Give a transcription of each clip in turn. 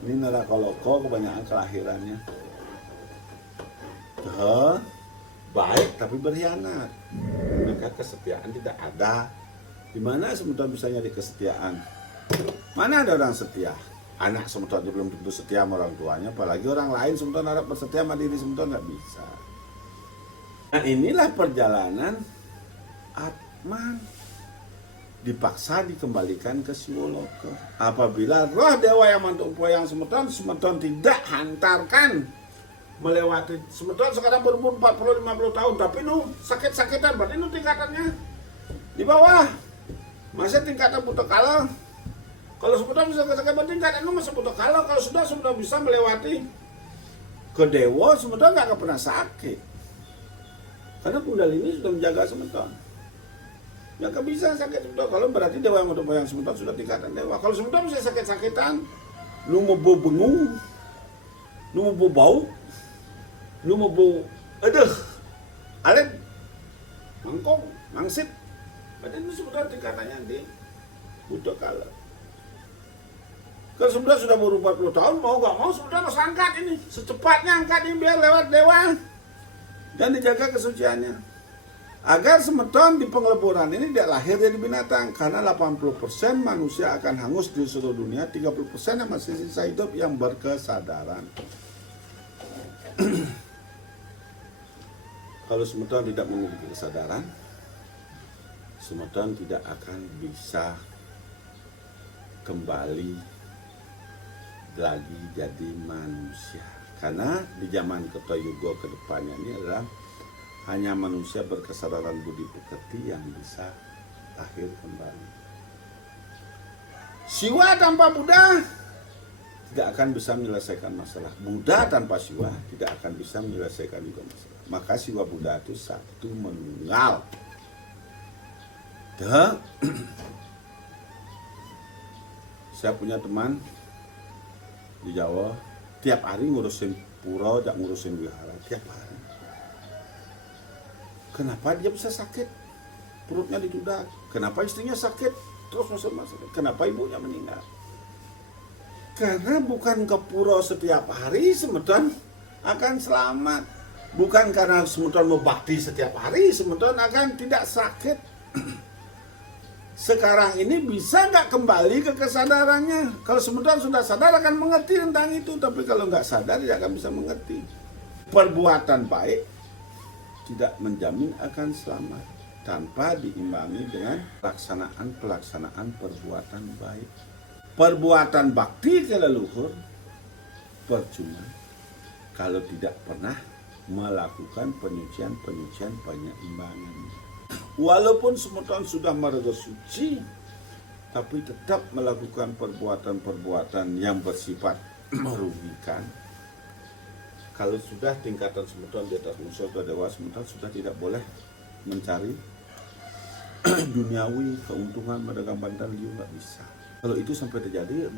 Ini neraka loko kebanyakan kelahirannya. Tuh, baik tapi berkhianat. Maka kesetiaan tidak ada. Di mana sementara bisa nyari kesetiaan? Mana ada orang setia? Anak sementara belum tentu setia sama orang tuanya, apalagi orang lain sementara harap bersetia sama diri sementara nggak bisa. Nah inilah perjalanan Atman dipaksa dikembalikan ke Siwoloka. Apabila roh dewa yang mantuk poyang semeton tidak hantarkan melewati semeton sekarang berumur 40-50 tahun, tapi nu sakit-sakitan berarti nu tingkatannya di bawah. Masih tingkatan buta kala. Kalau semeton bisa sakit bertingkat, nu masih buta kala. Kalau sudah bisa melewati ke dewa, semeton nggak pernah sakit. Karena Kundalini sudah menjaga semeton. Nggak bisa sakit semeton. Kalau berarti dewa yang mantuk poyang semeton sudah tingkatan dewa. Kalau semeton bisa sakit-sakitan, nu mau bengung, nu mau bau, lu mau bau, alet, mangkong, mangsit, berarti itu sebenarnya tingkatannya di buta kala. Kalau sebenarnya sudah baru 40 tahun, mau gak mau sebenarnya harus angkat ini, secepatnya angkat ini biar lewat dewa dan dijaga kesuciannya. Agar semeton di pengeleburan ini tidak lahir jadi binatang, karena 80% manusia akan hangus di seluruh dunia, 30% yang masih sisa hidup yang berkesadaran. Kalau semeton tidak memiliki kesadaran, semeton tidak akan bisa kembali lagi jadi manusia. Karena di zaman Kertayuga ke depannya ini adalah hanya manusia berkesadaran budi pekerti yang bisa lahir kembali. Siwa tanpa Buddha tidak akan bisa menyelesaikan masalah. Buddha tanpa Siwa tidak akan bisa menyelesaikan juga masalah. Maka Siwa Buddha itu satu menunggal. Saya punya teman di Jawa, tiap hari ngurusin pura, tak ngurusin wihara, tiap hari. Kenapa dia bisa sakit? Perutnya didudak. Kenapa istrinya sakit? Terus masuk. Kenapa ibunya meninggal? Karena bukan ke pura setiap hari semeton akan selamat. Bukan karena semeton mau bakti setiap hari semeton akan tidak sakit. Sekarang ini bisa nggak kembali ke kesadarannya? Kalau semeton sudah sadar akan mengerti tentang itu, tapi kalau nggak sadar tidak akan bisa mengerti. Perbuatan baik tidak menjamin akan selamat tanpa diimbangi dengan pelaksanaan perbuatan baik. Perbuatan bakti ke leluhur percuma kalau tidak pernah melakukan penyucian penyeimbangan. Walaupun semeton sudah marga suci, tapi tetap melakukan perbuatan yang bersifat merugikan. Kalau sudah tingkatan semeton di atas musuh atau dewa, semeton sudah tidak boleh mencari duniawi keuntungan pedagang bantal liu, nggak bisa. Kalau itu sampai terjadi,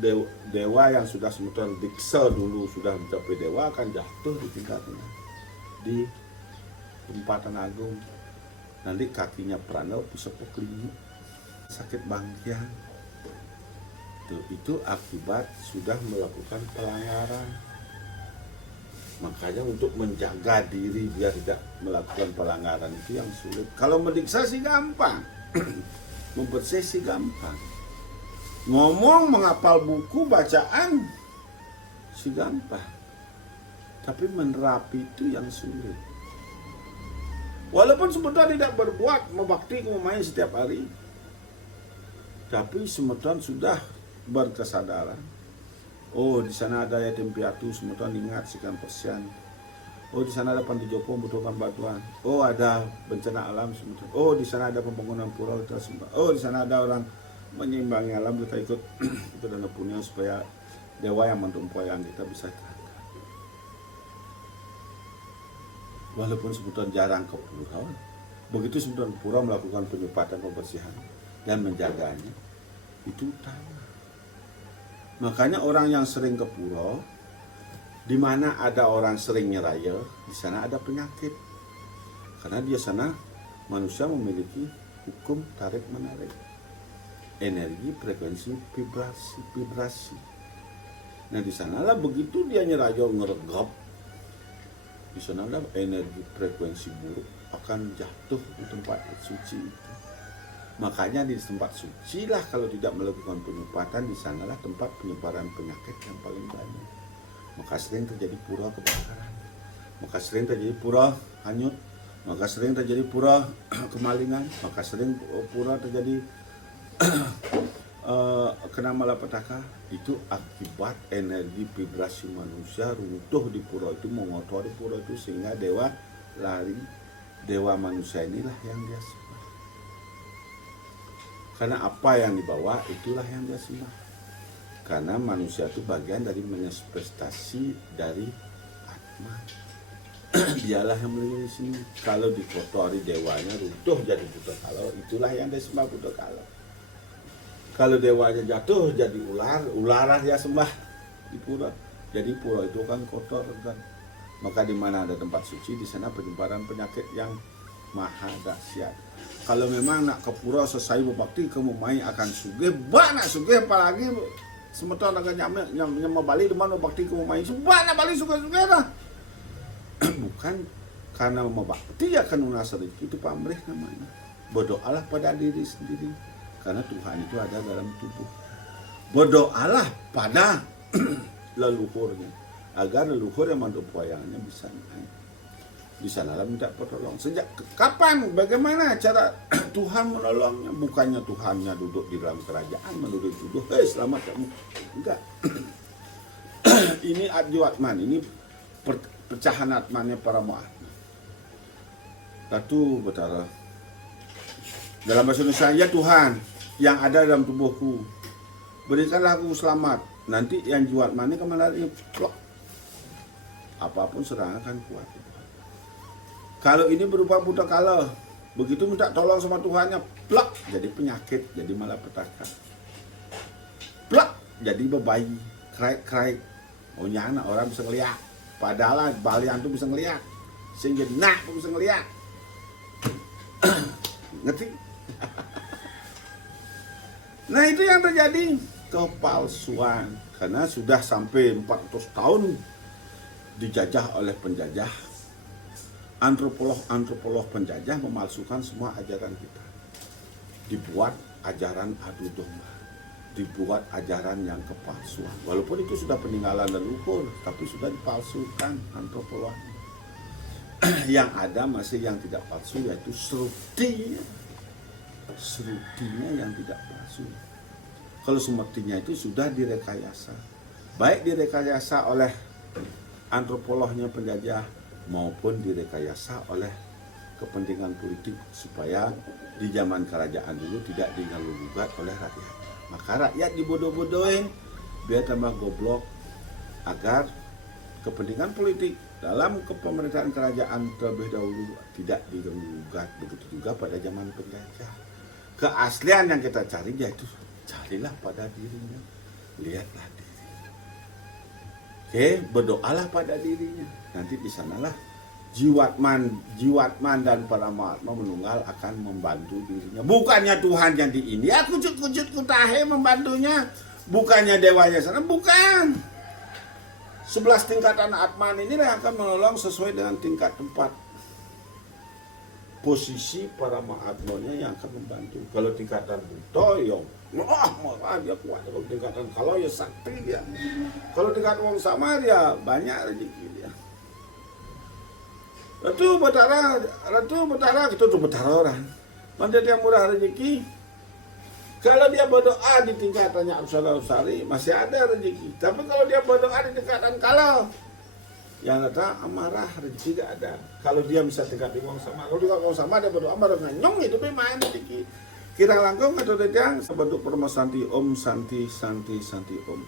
dewa yang sudah semeton diksa dulu sudah mencapai dewa akan jatuh di tingkatnya di tempatan agung. Nanti kakinya Pranau bisa pokling, sakit bangkian. Itu akibat sudah melakukan pelanggaran. Makanya untuk menjaga diri biar tidak melakukan pelanggaran itu yang sulit. Kalau mendiksa sih gampang, membersih sih gampang. Ngomong, menghafal buku, bacaan sih gampang. Tapi menerapi itu yang sulit. Walaupun semeton tidak berbuat membakti main setiap hari, tapi semeton sudah berkesadaran. Oh, di sana ada yatim piatu, semeton ingat sekian persen. Oh, di sana ada panti jompo membutuhkan bantuan. Oh, ada bencana alam, semeton. Oh, di sana ada pembangunan pura, kita sembah. Oh, di sana ada orang menyeimbangi alam, kita ikut itu dan punya supaya dewa yang mentumpuan kita bisa terangkat. Walaupun sebutan jarang ke pura, begitu sebutan pura melakukan penyempatan pembersihan dan menjaganya, itu utama. Makanya orang yang sering ke pura, di mana ada orang sering nyeraya, di sana ada penyakit. Karena di sana manusia memiliki hukum tarik menarik, energi, frekuensi, vibrasi. Nah di sanalah begitu dia nyerayo ngeregap, di sanalah energi frekuensi buruk akan jatuh di tempat suci itu. Makanya di tempat suci lah kalau tidak melakukan penyempatan, di sanalah tempat penyebaran penyakit yang paling banyak. Maka sering terjadi pura kebakaran, maka sering terjadi pura hanyut, maka sering terjadi pura kemalingan, maka sering pura terjadi kena malapetaka. Itu akibat energi vibrasi manusia runtuh di pura itu, mengotori pura itu, sehingga dewa lari. Dewa manusia inilah yang dia sembah, karena apa yang dibawa itulah yang dia sembah. Karena manusia itu bagian dari manifestasi dari Atma. Dialah yang melindungi sini. Kalau dikotori dewanya runtuh jadi buta kalau, itulah yang disembah buta kalau. Kalau dewanya jatuh jadi ular, ular dia sembah di pura. Jadi pura itu kan kotor kan. Maka di mana ada tempat suci, di sana penyebaran penyakit yang maha dahsyat. Kalau memang nak ke pura selesai berbakti, kamu main akan sugih, banyak sugih, apalagi sementara agak nyama Bali di mana bakti kamu main, banyak Bali sugih-sugih dah. Bukan karena membakti akan lunas rezeki, itu pamrih namanya. Berdoalah pada diri sendiri, karena Tuhan itu ada dalam tubuh. Berdoalah pada leluhurnya, agar leluhur yang manduk wayangnya bisa naik. Di sanalah minta pertolongan. Sejak kapan, bagaimana cara Tuhan menolongnya? Bukannya Tuhannya duduk di dalam kerajaan menuduh-tuduh, selamat kamu. Enggak. Ini Adjuatman, ini pecahan atmannya para mu'atman. Ratu Betara. Dalam bahasa Indonesia, ya Tuhan yang ada dalam tubuhku, berikanlah aku selamat. Nanti yang Juatman ini kemana lagi? Plok. Apapun serangan akan kuat. Kalau ini berupa buta kala, begitu minta tolong sama Tuhannya, plak, jadi penyakit, jadi malapetaka. Plak, jadi bebayi, kraik-kraik. Oh nyana orang bisa ngeliat, padahal balian tuh bisa ngeliat, sehingga nak tuh bisa ngeliat. Ngerti? Nah itu yang terjadi, kepalsuan. Karena sudah sampai 400 tahun dijajah oleh penjajah. Antropolog penjajah memalsukan semua ajaran kita. Dibuat ajaran adu domba, dibuat ajaran yang kepalsuan. Walaupun itu sudah peninggalan leluhur, tapi sudah dipalsukan antropolog. Yang ada masih yang tidak palsu, yaitu serutinya. Serutinya yang tidak palsu. Kalau semestinya itu sudah direkayasa. Baik direkayasa oleh antropolognya penjajah, maupun direkayasa oleh kepentingan politik, supaya di zaman kerajaan dulu tidak diganggu-gugat oleh rakyat. Maka rakyat dibodoh-bodohin biar tambah goblok, agar kepentingan politik dalam kepemerintahan kerajaan terlebih dahulu tidak diganggu-gugat. Begitu juga pada zaman penjajah. Keaslian yang kita cari yaitu carilah pada dirinya, lihatlah diri. Oke, berdoalah pada dirinya. Nanti di sanalah jiwatman dan para mahatma menunggal akan membantu dirinya. Bukannya Tuhan yang di ini, ya kucut-kucut kutahe membantunya. Bukannya dewanya sana, bukan. 11 tingkatan Atman inilah yang akan menolong sesuai dengan tingkat tempat posisi para mahatmanya yang akan membantu. Kalau tingkatan buto, ya dia kuat. Kalau tingkatan kalau ya sakti dia. Kalau tingkat wong sama dia banyak rezeki dia. Ratu Betara itu tuh Betara orang. Pandai dia murah rezeki. Kalau dia berdoa di tingkatannya Absalom Sari masih ada rezeki. Tapi kalau dia berdoa di tingkatan kalau yang kata amarah, rezeki tidak ada. Kalau dia bisa tingkat di wong sama, kalau tingkat wong sama dia berdoa amarah nganyong itu main rezeki. Kira langkung atau tidak sebentuk perma santi om santi santi santi om.